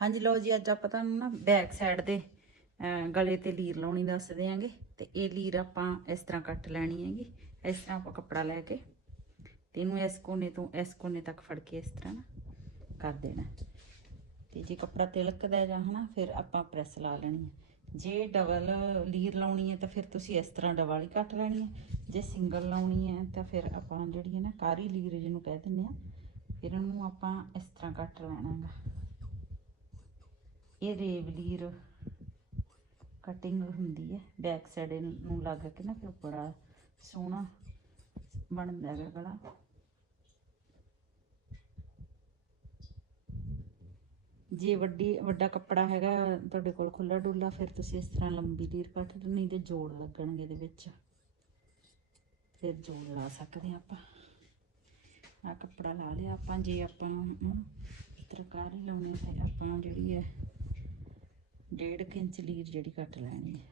ਹਾਂਜੀ ਲਓ ਜੀ, ਅੱਜ ਆਪਾਂ ਤੁਹਾਨੂੰ ਨਾ ਬੈਕ ਸਾਈਡ ਦੇ ਗਲੇ ਤੇ ਲੀਰ ਲਾਉਣੀ ਦੱਸਦੇ ਆਂਗੇ ਤੇ ਇਹ ਲੀਰ ਆਪਾਂ ਇਸ ਤਰ੍ਹਾਂ ਕੱਟ ਲੈਣੀ ਹੈਗੀ। ਇਸ ਤਰ੍ਹਾਂ ਆਪਾਂ ਕੱਪੜਾ ਲੈ ਕੇ ਤੇ ਇਹਨੂੰ ਇਸ ਕੋਨੇ ਤੋਂ, ਇਸ ਕੋਨੇ ਤੱਕ ਫੜ ਕੇ ਇਸ ਤਰ੍ਹਾਂ ਨਾ ਕਰ ਦੇਣਾ। ਤੇ ਜੇ ਕੱਪੜਾ ਤਿਲਕਦਾ ਜਾਂ ਹਨਾ, ਫਿਰ ਆਪਾਂ ਪ੍ਰੈਸ ਲਾ ਲੈਣੀ ਹੈ। ਜੇ ਡਬਲ ਲੀਰ ਲਾਉਣੀ ਹੈ ਤਾਂ ਫਿਰ ਤੁਸੀਂ ਇਸ ਤਰ੍ਹਾਂ ਡਬਲ ਹੀ ਕੱਟ ਲੈਣੀ ਹੈ। ਜੇ ਸਿੰਗਲ ਲਾਉਣੀ ਹੈ ਤਾਂ ਫਿਰ ਆਪਾਂ ਜਿਹੜੀ ਹੈ ਨਾ ਕਾਰੀ ਲੀਰ ਜਿਹਨੂੰ ਕਹਿ ਦਿੰਦੇ ਆ ਫਿਰ ਉਹਨੂੰ ਆਪਾਂ ਇਸ ਤਰ੍ਹਾਂ ਕੱਟ ਲੈਣਾ ਹੈਗਾ ਇਹ ਰੇਵਲੀਰ ਕਟਿੰਗ ਹੁੰਦੀ ਹੈ। ਬੈਕ ਸਾਈਡ ਨੂੰ ਲੱਗ ਕੇ ਨਾ ਫਿਰ ਬੜਾ ਸੋਹਣਾ ਬਣਦਾ ਹੈਗਾ ਗਲਾ। ਜੇ ਵੱਡੀ ਵੱਡਾ ਕੱਪੜਾ ਹੈਗਾ ਤੁਹਾਡੇ ਕੋਲ ਖੁੱਲਾ ਡੁੱਲਾ ਫਿਰ ਤੁਸੀਂ ਇਸ ਤਰ੍ਹਾਂ ਲੰਬੀ ਲੀਰ ਕੱਟ ਲਓ, ਨਹੀਂ ਤੇ ਜੋੜ ਲੱਗਣਗੇ ਇਹਦੇ ਵਿੱਚ। ਫਿਰ ਜੋੜ ਲਾ ਸਕਦੇ ਹਾਂ ਆਪਾਂ। ਆ ਕੱਪੜਾ ਲਾ ਲਿਆ ਆਪਾਂ ਜੇ ਆਪਾਂ ਨੂੰ ਤਰਕਾਰੀ ਲਾਉਣੀ ਹੈ ਆਪਾਂ ਜਿਹੜੀ ਹੈ ਡੇਢ ਕੁ ਇੰਚ ਲੀਰ ਜਿਹੜੀ ਕੱਟ ਲੈਣੀ ਹੈ।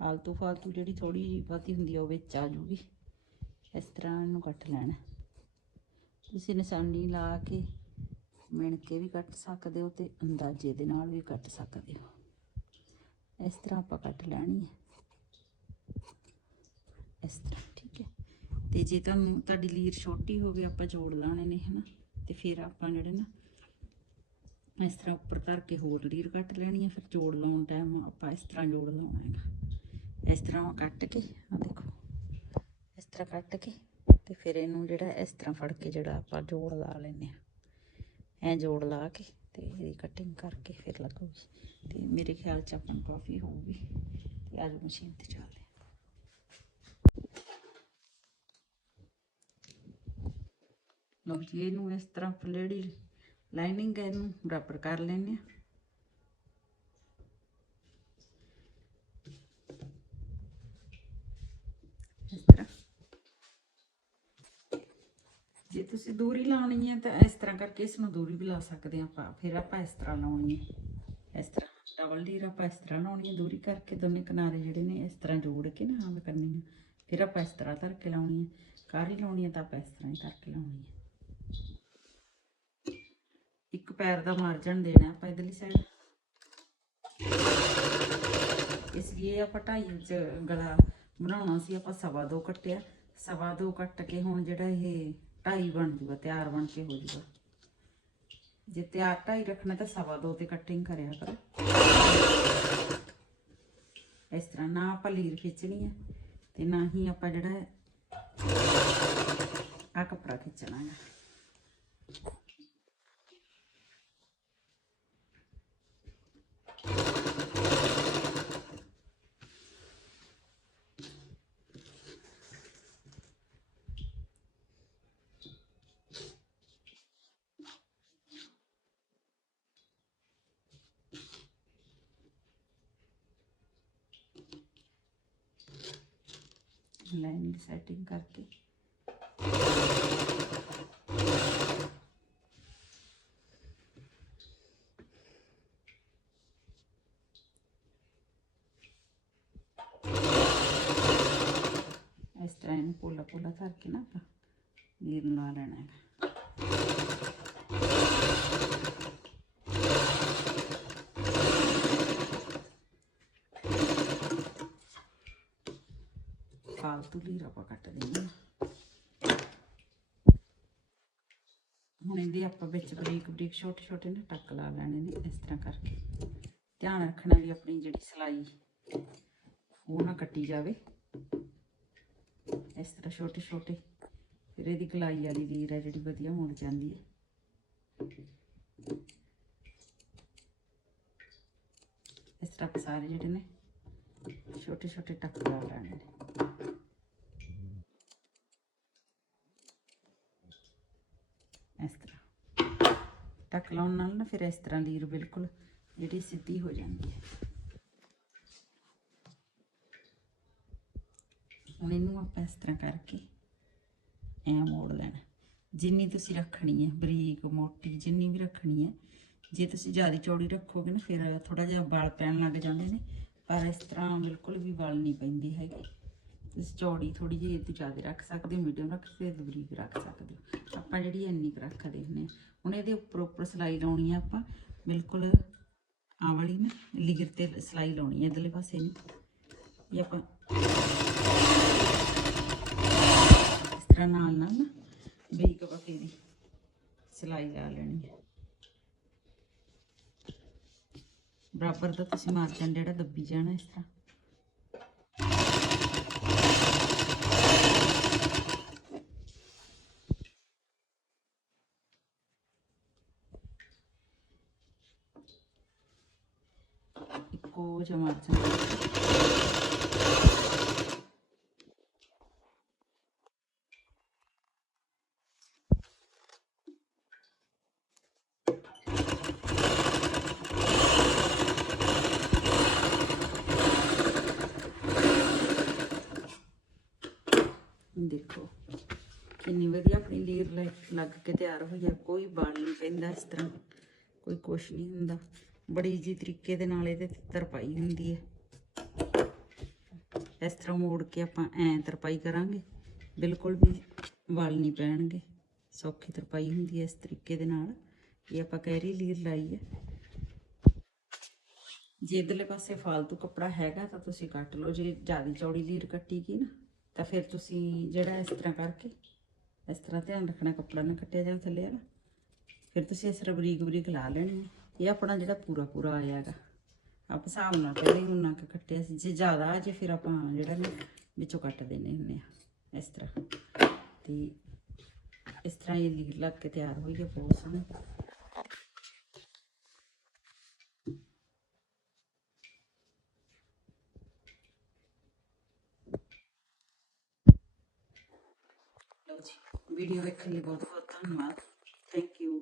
ਆਲਤੂ ਫਾਲਤੂ ਜਿਹੜੀ ਥੋੜੀ ਜਿਹੀ ਬਹੁਤੀ ਹੁੰਦੀ ਆ, ਉਹ ਵਿੱਚ ਆ ਜੂਗੀ। ਇਸ ਤਰ੍ਹਾਂ ਇਹਨੂੰ ਕੱਟ ਲੈਣਾ ਤੁਸੀਂ ਨਿਸ਼ਾਨੀ ਲਾ ਕੇ ਮਿਣ ਕੇ ਵੀ ਕੱਟ ਸਕਦੇ ਹੋ ਤੇ ਅੰਦਾਜ਼ੇ ਦੇ ਨਾਲ ਵੀ ਕੱਟ ਸਕਦੇ ਹੋ। ਇਸ ਤਰ੍ਹਾਂ ਆਪਾਂ ਕੱਟ ਲੈਣੀ ਹੈ। ਇਸ ਤਰ੍ਹਾਂ, ਠੀਕ ਹੈ। ਤੇ ਜੇ ਤੁਹਾਨੂੰ ਤੁਹਾਡੀ ਲੀਰ ਛੋਟੀ ਹੋਵੇ ਆਪਾਂ ਜੋੜ ਲਾਣੇ ਨੇ ਹਨਾ ਤੇ ਫਿਰ ਆਪਾਂ ਜਿਹੜੇ ਨਾ ਇਸ ਤਰ੍ਹਾਂ ਉੱਪਰ ਧਰ ਕੇ ਹੋਰ ਲੀਰ ਕੱਟ ਲੈਣੀ ਹੈ ਫਿਰ ਜੋੜ ਲਾਉਣ ਟਾਈਮ ਆਪਾਂ ਇਸ ਤਰ੍ਹਾਂ ਜੋੜ ਲਾਉਣਾ ਹੈਗਾ। ਇਸ ਤਰ੍ਹਾਂ ਕੱਟ ਕੇ ਆ ਦੇਖੋ, ਇਸ ਤਰ੍ਹਾਂ ਕੱਟ ਕੇ ਤੇ ਫਿਰ ਇਹਨੂੰ ਜਿਹੜਾ ਇਸ ਤਰ੍ਹਾਂ ਫੜ ਕੇ ਜਿਹੜਾ ਆਪਾਂ ਜੋੜ ਲਾ ਲੈਨੇ ਆ, ਐ ਜੋੜ ਲਾ ਕੇ ਤੇ ਇਹਦੀ ਕਟਿੰਗ ਕਰਕੇ ਫਿਰ ਲੱਗੂਗੀ। ਤੇ ਮੇਰੇ ਖਿਆਲ ਚ ਆਪਾਂ ਨੂੰ ਕਾਫੀ ਹੋਊਗੀ, ਤੇ ਅੱਜ ਮਸ਼ੀਨ ਤੇ ਚੱਲਦੇ ਹਾਂ ਜੀ, ਇਹਨੂੰ ਇਸ ਤਰ੍ਹਾਂ ਪਲੇੜੀ ਲਾਈਨਿੰਗ ਇਹਨੂੰ ਬਰਾਬਰ ਕਰ ਲੈਨੇ ਆ ਇਸ ਤਰ੍ਹਾਂ ਜੇ ਤੁਸੀਂ ਦੂਰੀ ਲਾਉਣੀ ਹੈ ਤਾਂ ਇਸ ਤਰ੍ਹਾਂ ਕਰਕੇ ਇਸ ਨੂੰ ਦੂਰੀ ਵੀ ਲਾ ਸਕਦੇ ਆਪਾਂ। ਫਿਰ ਆਪਾਂ ਇਸ ਤਰ੍ਹਾਂ ਲਾਉਣੀ ਹੈ। ਇਸ ਤਰ੍ਹਾਂ ਡਬਲ ਲੀਰ ਆਪਾਂ ਇਸ ਤਰ੍ਹਾਂ ਲਾਉਣੀ ਹੈ। ਦੂਰੀ ਕਰਕੇ ਦੋਨੇ ਕਿਨਾਰੇ ਜਿਹੜੇ ਨੇ ਇਸ ਤਰ੍ਹਾਂ ਜੋੜ ਕੇ ਨਾ ਆਵੇਂ ਕਰਨੀ ਹੈ। ਫਿਰ ਆਪਾਂ ਇਸ ਤਰ੍ਹਾਂ ਧਰ ਕੇ ਲਾਉਣੀ ਹੈ। ਕਾਰੀ ਲਾਉਣੀ ਹੈ ਤਾਂ ਆਪਾਂ ਇਸ ਤਰ੍ਹਾਂ ਹੀ ਧਰ ਕੇ ਲਾਉਣੀ ਹੈ। ਇੱਕ ਪੈਰ ਦਾ ਮਾਰਜਨ ਦੇਣਾ ਆਪਾਂ ਇਧਰਲੀ ਸਾਈਡ ਇਸ ਲਈ ਆਪਾਂ ਢਾਈ ਇੰਚ ਗਲਾ ਬਣਾਉਣਾ ਸੀ, ਆਪਾਂ ਸਵਾ ਦੋ ਕੱਟਿਆ। ਸਵਾ ਦੋ ਕੱਟ ਕੇ ਹੁਣ ਜਿਹੜਾ ਇਹ ਢਾਈ ਬਣ ਜੂਗਾ, ਤਿਆਰ ਬਣ ਕੇ ਹੋ ਜੂਗਾ। ਜੇ ਤਿਆਰ ਢਾਈ ਰੱਖਣਾ ਤਾਂ ਸਵਾ ਦੋ ਤੇ ਕਟਿੰਗ ਕਰਿਆ ਕਰੋ। ਇਸ ਤਰ੍ਹਾਂ ਨਾ ਆਪਾਂ ਲੀਰ ਖਿੱਚਣੀ ਹੈ ਤੇ ਨਾ ਹੀ ਆਪਾਂ ਜਿਹੜਾ ਹੈ ਆ ਕੱਪੜਾ ਖਿੱਚਣਾ ਹੈ। ਲਾਈਨ ਦੀ ਸੈਟਿੰਗ ਕਰਕੇ। ਇਸ ਤਰ੍ਹਾਂ ਇਹਨੂੰ ਪੋਲਾ ਪੋਲਾ ਕਰਕੇ ਨਾ ਆਪਾਂ ਲੀਰ ਲਾ ਲੈਣਾ ਹੈ ਫਾਲਤੂ ਲੀਰ ਆਪਾਂ ਕੱਟ ਦੇਣੀ ਹੈ। ਹੁਣ ਇਹਦੇ ਆਪਾਂ ਵਿੱਚ ਬਰੀਕ ਬਰੀਕ ਛੋਟੇ ਛੋਟੇ ਨਾ ਟੱਕ ਲਾ ਲੈਣੇ ਨੇ ਇਸ ਤਰ੍ਹਾਂ ਕਰਕੇ। ਧਿਆਨ ਰੱਖਣਾ ਵੀ ਆਪਣੀ ਜਿਹੜੀ ਸਲਾਈ, ਉਹ ਨਾ ਕੱਟੀ ਜਾਵੇ। ਇਸ ਤਰ੍ਹਾਂ ਛੋਟੇ ਛੋਟੇ, ਫਿਰ ਇਹਦੀ ਗਲਾਈ ਵਾਲੀ ਲੀਰ ਹੈ ਜਿਹੜੀ ਵਧੀਆ ਮੁੜ ਜਾਂਦੀ ਹੈ। ਇਸ ਤਰ੍ਹਾਂ ਸਾਰੇ ਜਿਹੜੇ ਨੇ, ਛੋਟੇ ਛੋਟੇ ਟੱਕ ਲਾ ਲੈਣੇ ਨੇ ਇਸ ਤਰ੍ਹਾਂ ਟੱਕ ਲਾਉਣ ਨਾਲ ਨਾ ਫਿਰ ਇਸ ਤਰ੍ਹਾਂ ਲੀਰ ਬਿਲਕੁਲ ਜਿਹੜੀ ਸਿੱਧੀ ਹੋ ਜਾਂਦੀ ਹੈ। ਹੁਣ ਇਹਨੂੰ ਆਪਾਂ ਇਸ ਤਰ੍ਹਾਂ ਕਰਕੇ ਐ ਮੋੜ ਲੈਣਾ। ਜਿੰਨੀ ਤੁਸੀਂ ਰੱਖਣੀ ਹੈ, ਬਰੀਕ, ਮੋਟੀ, ਜਿੰਨੀ ਵੀ ਰੱਖਣੀ ਹੈ, ਜੇ ਤੁਸੀਂ ਜ਼ਿਆਦਾ ਚੌੜੀ ਰੱਖੋਗੇ ਨਾ ਫਿਰ ਥੋੜਾ ਜਿਹਾ ਵਾਲ ਪੈਣ ਲੱਗ ਜਾਂਦੇ ਨੇ, ਪਰ ਇਸ ਤਰ੍ਹਾਂ ਬਿਲਕੁਲ ਵੀ ਵਾਲ ਨਹੀਂ ਪੈਂਦੇ ਹੈਗੇ। ਚੌੜੀ ਥੋੜੀ ਜਿਹੀ ਇਹਦੀ ਜ਼ਿਆਦਾ ਰੱਖ ਸਕਦੇ ਹੋ ਮੀਡੀਅਮ ਰੱਖ ਸਕਦੇ ਹੋ ਬਰੀਕ ਰੱਖ ਸਕਦੇ ਹੋ। ਆਪਾਂ ਜਿਹੜੀ ਇੰਨੀ ਕੁ ਰੱਖਦੇ ਹੁੰਦੇ ਹਾਂ। ਹੁਣ ਇਹਦੇ ਉੱਪਰ ਉੱਪਰ ਸਿਲਾਈ ਲਾਉਣੀ ਆ ਆਪਾਂ। ਬਿਲਕੁਲ ਆ ਵਾਲੀ ਨਾ, ਲੀਰ ਤੇ ਸਲਾਈ ਲਾਉਣੀ ਹੈ ਇਧਰਲੇ ਪਾਸੇ ਨੂੰ ਇਹ ਆਪਾਂ ਇਸ ਤਰ੍ਹਾਂ ਨਾਲ ਨਾਲ ਨਾ ਬਰੀਕ ਪੱਕੇ ਦੀ ਸਲਾਈ ਲਾ ਲੈਣੀ ਹੈ ਬਰਾਬਰ ਦਾ ਤੁਸੀਂ ਮਾਰਜਨ ਜਿਹੜਾ ਦੱਬੀ ਜਾਣਾ ਇਸ ਤਰ੍ਹਾਂ। ਇੱਕੋ ਜਿਹਾ ਮਾਰਜਨ ਦੇਖੋ ਕਿੰਨੀ ਵਧੀਆ ਆਪਣੀ ਲੀਰ ਲ- ਲੱਗ ਕੇ ਤਿਆਰ ਹੋ ਜਾ ਕੋਈ ਬਾਲ ਨਹੀਂ ਪੈਂਦਾ ਇਸ ਤਰ੍ਹਾਂ ਕੋਈ ਕੁਛ ਨਹੀਂ ਹੁੰਦਾ ਬੜੀ ਜੀ ਤਰੀਕੇ ਦੇ ਨਾਲ ਇਹਦੇ ਤੇ ਤਰਪਾਈ ਹੁੰਦੀ ਹੈ। ਇਸ ਤਰ੍ਹਾਂ ਮੋੜ ਕੇ ਆਪਾਂ ਐਂ ਤਰਪਾਈ ਕਰਾਂਗੇ। ਬਿਲਕੁਲ ਵੀ ਵਾਲ ਨਹੀਂ ਪੈਣਗੇ। ਸੌਖੀ ਤਰਪਾਈ ਹੁੰਦੀ ਹੈ ਇਸ ਤਰੀਕੇ ਦੇ ਨਾਲ। ਇਹ ਆਪਾਂ ਕਹਿਰੀ ਲੀਰ ਲਾਈ ਹੈ। ਜੇ ਇਧਰਲੇ ਪਾਸੇ ਫਾਲਤੂ ਕੱਪੜਾ ਹੈਗਾ ਤਾਂ ਤੁਸੀਂ ਕੱਟ ਲਓ। ਜੇ ਜ਼ਿਆਦਾ ਚੌੜੀ ਲੀਰ ਕੱਟੀ ਗਈ ਨਾ, ਤਾਂ ਫਿਰ ਤੁਸੀਂ ਜਿਹੜਾ ਇਸ ਤਰ੍ਹਾਂ ਕਰਕੇ, ਇਸ ਤਰ੍ਹਾਂ ਧਿਆਨ ਰੱਖਣਾ ਕੱਪੜਾ ਨਾ ਕੱਟਿਆ ਜਾਵੇ ਥੱਲੇ ਵਾਲਾ। ਫਿਰ ਤੁਸੀਂ ਇਸ ਤਰ੍ਹਾਂ ਬਰੀਕ ਬਰੀਕ ਲਾ ਲੈਣੀ ਹੈ। ਇਹ ਆਪਣਾ ਜਿਹੜਾ ਪੂਰਾ ਪੂਰਾ ਆਇਆ ਹੈਗਾ। ਆਪ ਹਿਸਾਬ ਨਾਲ ਪਹਿਲੇ ਹੀ ਉਹਨਾਂ ਕੱਟਿਆ ਸੀ। ਜੇ ਜ਼ਿਆਦਾ ਆ ਜੇ ਫਿਰ ਆਪਾਂ ਜਿਹੜਾ ਵਿੱਚੋਂ ਕੱਟ ਦੇਣੇ ਹੁੰਦੇ ਆ, ਇਸ ਤਰ੍ਹਾਂ। ਤੇ ਇਸ ਤਰ੍ਹਾਂ ਇਹ ਲੀਰ ਲੱਗ ਕੇ ਤਿਆਰ ਹੋਈ ਹੈ ਬਹੁਤ ਸੋਹਣੀ। ਲਓ ਜੀ ਵੀਡੀਓ ਵੇਖਣ ਲਈ ਬਹੁਤ ਬਹੁਤ ਧੰਨਵਾਦ। Thank you